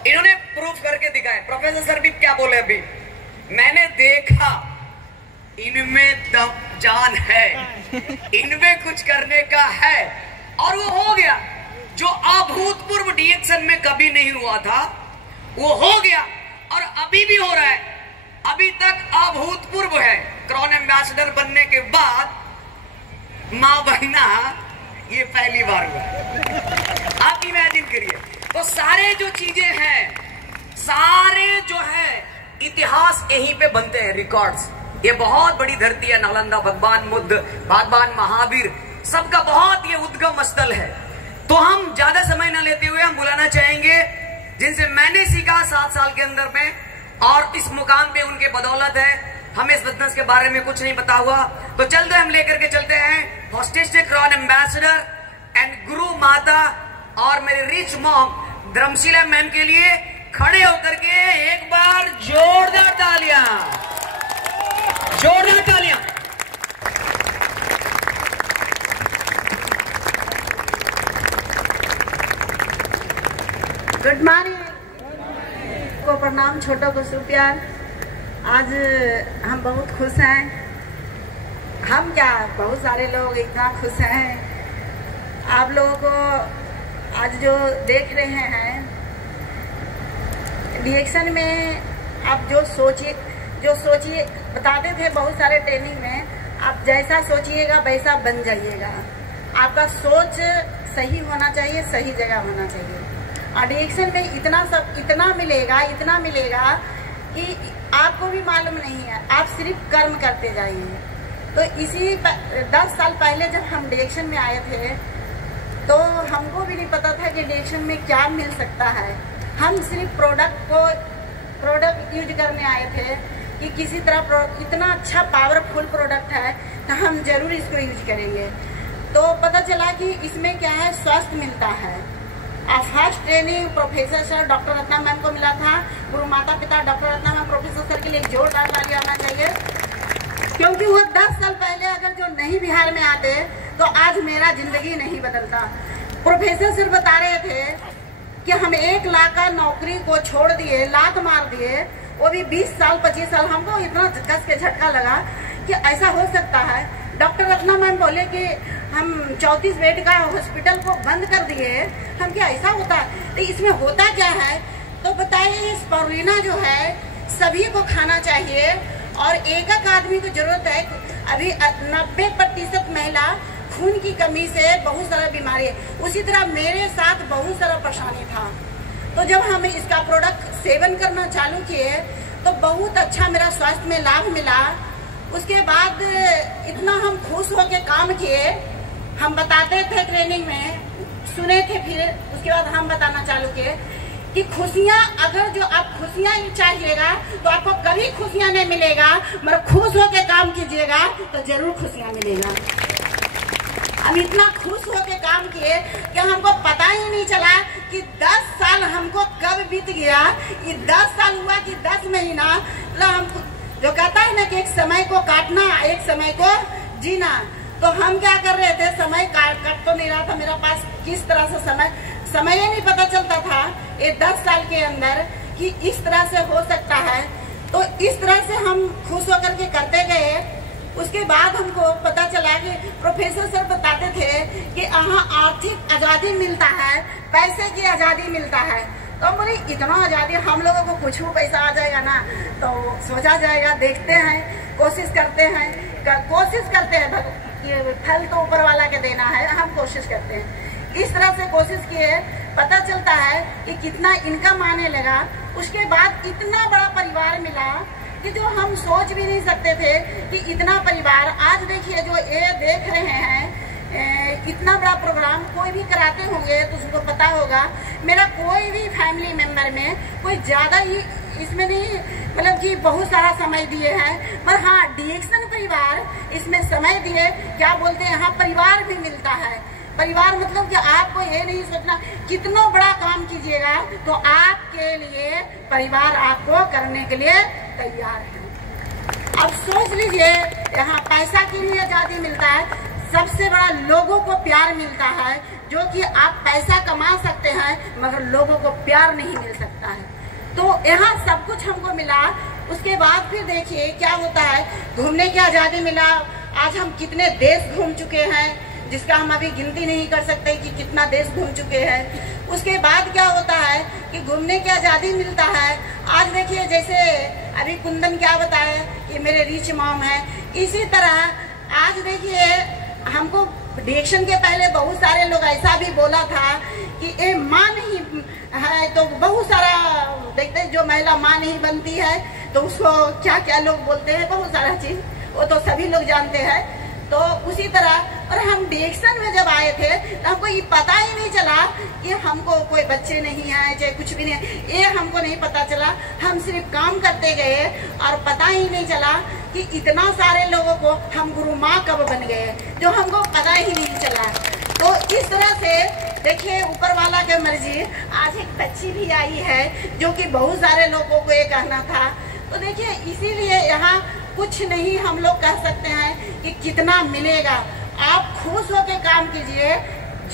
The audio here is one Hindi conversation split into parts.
इन्होंने प्रूफ करके दिखाए। प्रोफेसर सर भी क्या बोले अभी, मैंने देखा इनमें दम जान है, इनमें कुछ करने का है, और वो हो गया। जो अभूतपूर्व डीएक्शन में कभी नहीं हुआ था वो हो गया, और अभी भी हो रहा है। अभी तक अभूतपूर्व है। क्रॉन एम्बेसडर बनने के बाद मां बहना ये पहली बार हुआ। आप इमेजिन करिए। तो सारे जो चीजें हैं, सारे जो है इतिहास यहीं पे बनते हैं, रिकॉर्ड्स। ये बहुत बड़ी धरती है, नालंदा, भगवान बुद्ध, भगवान महावीर, सबका बहुत ये उद्गम स्थल है। तो हम ज्यादा समय न लेते हुए हम बुलाना चाहेंगे जिनसे मैंने सीखा 7 साल के अंदर में, और इस मुकाम पे उनके बदौलत है। हमें इस बिजनेस के बारे में कुछ नहीं पता हुआ, तो चलते हम लेकर के चलते हैं हॉस्टिस्टिक क्रॉन एम्बेसडर एंड गुरु माता और मेरे रिच मॉम धर्मशिला मैम के लिए खड़े होकर के एक बार जोरदार तालियां, जोरदार तालियां। गुड मॉर्निंग को प्रणाम, छोटों को सुप्यार। आज हम बहुत खुश हैं। हम क्या, बहुत सारे लोग इतना खुश हैं। आप लोगों को आज जो देख रहे हैं रिएक्शन में, आप जो सोचिए बताते थे बहुत सारे ट्रेनिंग में, आप जैसा सोचिएगा वैसा बन जाइएगा। आपका सोच सही होना चाहिए, सही जगह होना चाहिए। और रिएक्शन में इतना मिलेगा कि आपको भी मालूम नहीं है। आप सिर्फ कर्म करते जाइए। तो इसी 10 साल पहले जब हम रिएक्शन में आए थे तो हमको भी नहीं पता था कि रिएक्शन में क्या मिल सकता है। हम सिर्फ प्रोडक्ट यूज करने आए थे कि किसी तरह इतना अच्छा पावरफुल प्रोडक्ट है तो हम जरूर इसको यूज करेंगे। तो पता चला कि इसमें क्या है, स्वास्थ्य मिलता है। First training professor sir doctor Ratna ma'am को मिला था। गुरु माता पिता doctor Ratna ma'am professor sir के लिए जोरदार ताली आना चाहिए, क्योंकि वो 10 साल पहले अगर जो नहीं बिहार में आते तो आज मेरा जिंदगी नहीं बदलता। प्रोफेसर सर बता रहे थे कि हम 1 लाख का नौकरी को छोड़ दिए, लात मार दिए, वो भी 20 साल 25 साल। हमको इतना कस के झटका लगा कि ऐसा हो सकता है। डॉक्टर रत्ना मैम बोले कि हम 34 बेड का हॉस्पिटल को बंद कर दिए। हम क्या ऐसा होता है? तो इसमें होता क्या है तो बताइए। स्पारुलिना जो है सभी को खाना चाहिए, और एक आदमी को जरूरत है। अभी 90% महिला खून की कमी से बहुत सारा बीमारी है। उसी तरह मेरे साथ बहुत सारा परेशानी था। तो जब हम इसका प्रोडक्ट सेवन करना चालू किए तो बहुत अच्छा मेरा स्वास्थ्य में लाभ मिला। उसके बाद इतना हम खुश होके काम किए। हम बताते थे ट्रेनिंग में, सुने थे, फिर उसके बाद हम बताना चालू किए कि खुशियाँ, अगर जो आप खुशियाँ चाहिएगा तो आपको कभी खुशियाँ नहीं मिलेगा, मगर खुश होके काम कीजिएगा तो जरूर खुशियाँ मिलेगा। हम इतना खुश होके काम किए कि हमको पता ही नहीं चला कि 10 साल हमको कब बीत गया। ये 10 साल हुआ कि 10 महीना। मतलब हमको जो कहता है ना कि एक समय को काटना, एक समय को जीना। तो हम क्या कर रहे थे, समय काट तो नहीं रहा था मेरा पास। किस तरह से समय ही नहीं पता चलता था ये 10 साल के अंदर कि इस तरह से हो सकता है। तो इस तरह से हम खुश होकर के करते गए। उसके बाद हमको पता चला कि प्रोफेसर सर बताते थे कि यहाँ आर्थिक आजादी मिलता है, पैसे की आजादी मिलता है। तो बोले इतना आजादी, हम लोगों को कुछ भी पैसा आ जाएगा ना तो सोचा जाएगा। देखते हैं, कोशिश करते हैं फल तो ऊपर वाला के देना है। हम कोशिश करते हैं, इस तरह से कोशिश किए। पता चलता है कि कितना इनकम आने लगा। उसके बाद इतना बड़ा परिवार मिला कि जो हम सोच भी नहीं सकते थे कि इतना परिवार। आज देखिए जो ये देख रहे हैं, इतना बड़ा प्रोग्राम कोई भी कराते होंगे तो उसको पता होगा। मेरा कोई भी फैमिली मेंबर में कोई ज्यादा ही इसमें नहीं, मतलब कि बहुत सारा समय दिए हैं, पर हाँ डीएक्शन परिवार इसमें समय दिए। क्या बोलते हैं, यहाँ परिवार भी मिलता है। परिवार मतलब कि आपको ये नहीं सोचना कितना बड़ा काम कीजिएगा तो आपके लिए परिवार आपको करने के लिए तैयार है। अब सोच लीजिए, यहाँ पैसा के लिए आजादी मिलता है, सबसे बड़ा लोगों को प्यार मिलता है। जो कि आप पैसा कमा सकते हैं मगर लोगों को प्यार नहीं मिल सकता है। तो यहाँ सब कुछ हमको मिला। उसके बाद फिर देखिए क्या होता है, घूमने की आजादी मिला। आज हम कितने देश घूम चुके हैं, जिसका हम अभी गिनती नहीं कर सकते कि कितना देश घूम चुके हैं। उसके बाद क्या होता है कि घूमने की आजादी मिलता है। आज देखिए जैसे अभी कुंदन क्या बताया कि मेरे रिच मॉम है, इसी तरह आज देखिए हमको डिएक्शन के पहले बहुत सारे लोग ऐसा भी बोला था कि ये माँ नहीं है, तो बहुत सारा देखते जो महिला माँ नहीं बनती है तो उसको क्या क्या लोग बोलते हैं, बहुत सारा चीज वो तो सभी लोग जानते हैं। तो उसी तरह और हम डिएक्शन में जब आए थे तो हमको ये पता ही नहीं चला कि हमको कोई बच्चे नहीं है चाहे कुछ भी नहीं, ये हमको नहीं पता चला। हम सिर्फ काम करते गए और पता ही नहीं चला कि इतना सारे लोगों को हम गुरु माँ कब बन गए, जो हमको पता ही नहीं चला। तो इस तरह से देखिए ऊपर वाला की मर्जी। आज एक बच्ची भी आई है जो कि बहुत सारे लोगों को ये कहना था। तो देखिए इसीलिए यहाँ कुछ नहीं हम लोग कह सकते हैं कि कितना मिलेगा। आप खुश होकर काम कीजिए,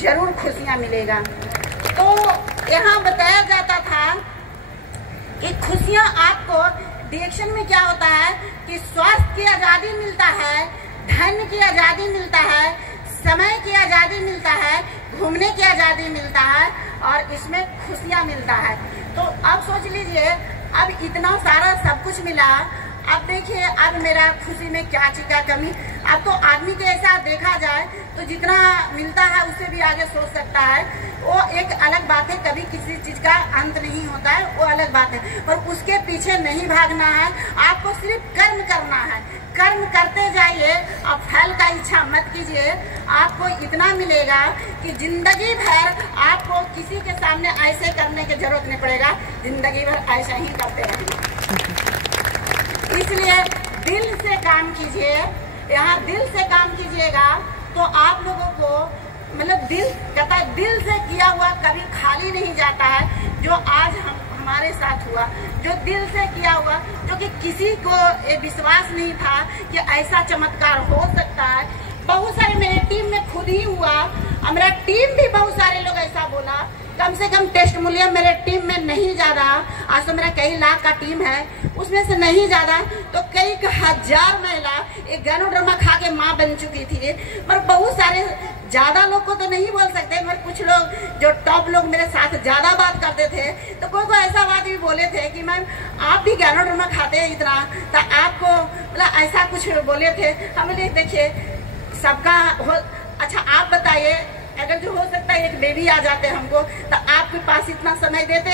जरूर खुशियाँ मिलेगा। तो यहाँ बताया जाता था कि खुशियाँ आपको डिएक्शन में क्या होता है कि स्वास्थ्य की आज़ादी मिलता है, धन की आज़ादी मिलता है, समय की आज़ादी मिलता है, घूमने की आज़ादी मिलता है और इसमें खुशियाँ मिलता है। तो अब सोच लीजिए अब इतना सारा सब कुछ मिला। अब देखिए अब मेरा खुशी में क्या चीज का कमी। अब तो आदमी के ऐसा देखा जाए तो जितना मिलता है उससे भी आगे सोच सकता है, वो एक अलग बात है। कभी किसी चीज का अंत नहीं होता है, वो अलग बात है, पर उसके पीछे नहीं भागना है। आपको सिर्फ कर्म करना है, कर्म करते जाइए और फल का इच्छा मत कीजिए। आपको इतना मिलेगा कि जिंदगी भर आपको किसी के सामने ऐसे करने की जरूरत नहीं पड़ेगा, जिंदगी भर ऐसा ही करते रहेंगे। इसलिए दिल से काम कीजिए। यहाँ दिल से काम कीजिएगा तो आप लोगों को मतलब दिल कहता है, दिल से किया हुआ कभी खाली नहीं जाता है। जो आज हमारे साथ हुआ, जो दिल से किया हुआ, जो कि किसी को ये विश्वास नहीं था कि ऐसा चमत्कार हो सकता है। बहुत सारे मेरे टीम में खुद ही हुआ, हमारा टीम भी बहुत सारे लोग ऐसा बोला। कम से कम टेस्ट मूल्य मेरे टीम में नहीं ज्यादा, आज तो मेरा कई लाख का टीम है, उसमें से नहीं ज्यादा तो कई हजार महिला एक गैनोड्रामा खा के माँ बन चुकी थी। पर बहुत सारे ज्यादा लोग को तो नहीं बोल सकते, मगर कुछ लोग जो टॉप लोग मेरे साथ ज्यादा बात करते थे तो कोई ऐसा बात भी बोले थे कि मैम आप भी गैनोड्रामा खाते हैं इतना, तो आपको मतलब ऐसा कुछ बोले थे। हमें देखिए सबका हो। अच्छा आप बताइए, अगर जो हो सकता है एक बेबी आ जाते हमको तो आपके पास इतना समय देते?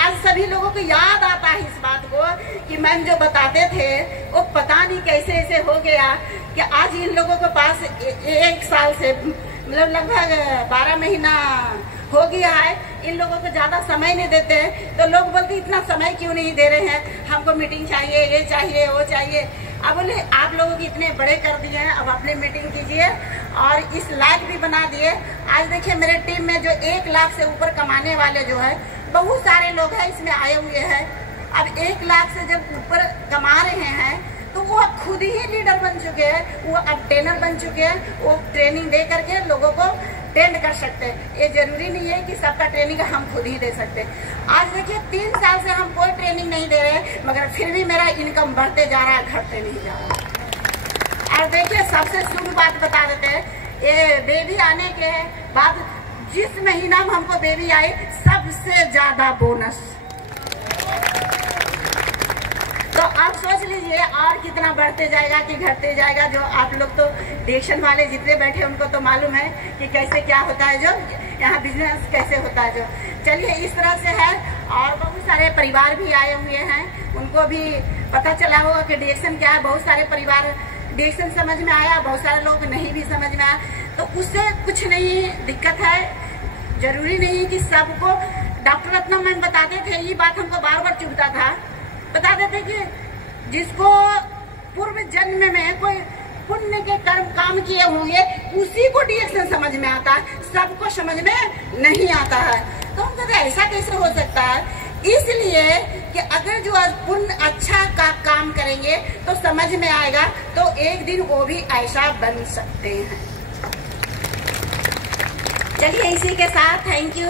आज सभी लोगों को याद आता है इस बात को कि मैम जो बताते थे वो पता नहीं कैसे ऐसे हो गया कि आज इन लोगों के पास एक साल से मतलब लगभग 12 महीना हो गया है, इन लोगों को ज्यादा समय नहीं देते। तो लोग बोलते इतना समय क्यों नहीं दे रहे हैं, हमको मीटिंग चाहिए, ये चाहिए, वो चाहिए। अब बोले आप लोगों को इतने बड़े कर दिए हैं, अब अपने मीटिंग कीजिए और इस लायक भी बना दिए। आज देखिए मेरे टीम में जो 1 लाख से ऊपर कमाने वाले जो है बहुत सारे लोग हैं इसमें आए हुए हैं। अब 1 लाख से जब ऊपर कमा रहे हैं तो वो खुद ही लीडर बन चुके हैं, वो अब ट्रेनर बन चुके हैं, वो ट्रेनिंग दे करके लोगों को ट्रेंड कर सकते हैं। ये जरूरी नहीं है कि सबका ट्रेनिंग हम खुद ही दे सकते। आज देखिए 3 साल से हम कोई ट्रेनिंग नहीं दे रहे, मगर फिर भी मेरा इनकम बढ़ते जा रहा है, घटते नहीं जा रहा। और देखिए सबसे शुभ बात बता देते हैं, ये बेबी आने के बाद जिस महीना में हमको बेबी आई सबसे ज्यादा बोनस। तो आप सोच लीजिए और कितना बढ़ते जाएगा कि घटते जाएगा। जो आप लोग तो डिएक्शन वाले जितने बैठे उनको तो मालूम है कि कैसे क्या होता है, जो यहाँ बिजनेस कैसे होता है। जो चलिए इस तरह से है। और बहुत सारे परिवार भी आए हुए हैं, उनको भी पता चला होगा कि डिएक्शन क्या है। बहुत सारे परिवार डिएक्शन समझ में आया, बहुत सारे लोग नहीं भी समझ में आया, तो उससे कुछ नहीं दिक्कत है। जरूरी नहीं कि सबको डॉक्टर रत्ना मैम बताते थे, ये बात हमको बार बार चुभता था, बता देते कि जिसको पूर्व जन्म में कोई पुण्य के कर्म काम किए होंगे उसी को डिएक्शन समझ में आता है, सबको समझ में नहीं आता है। तो हम कहते ऐसा कैसे हो सकता है? इसलिए कि अगर जो आज पुण्य अच्छा का काम करेंगे तो समझ में आएगा, तो एक दिन वो भी ऐसा बन सकते हैं। चलिए इसी के साथ थैंक यू।